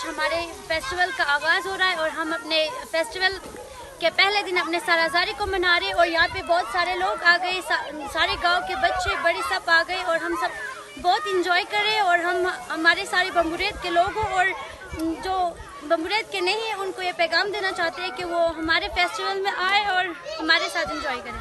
हमारे फेस्टिवल का आगाज़ हो रहा है और हम अपने फेस्टिवल के पहले दिन अपने सालाजारी को मना रहे हैं और यहाँ पे बहुत सारे लोग आ गए, सारे गांव के बच्चे बड़े सब आ गए और हम सब बहुत इंजॉय कर रहे हैं। और हम हमारे सारे बम्बुरेत के लोग हो और जो बम्बुरेत के नहीं हैं उनको ये पैगाम देना चाहते हैं कि वो हमारे फेस्टिवल में आए और हमारे साथ इंजॉय करें।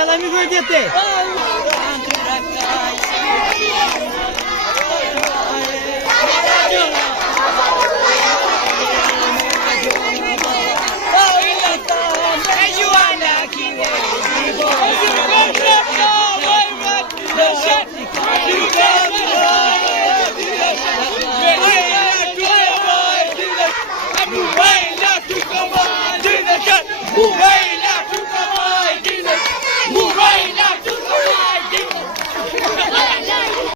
Ela me mordeu.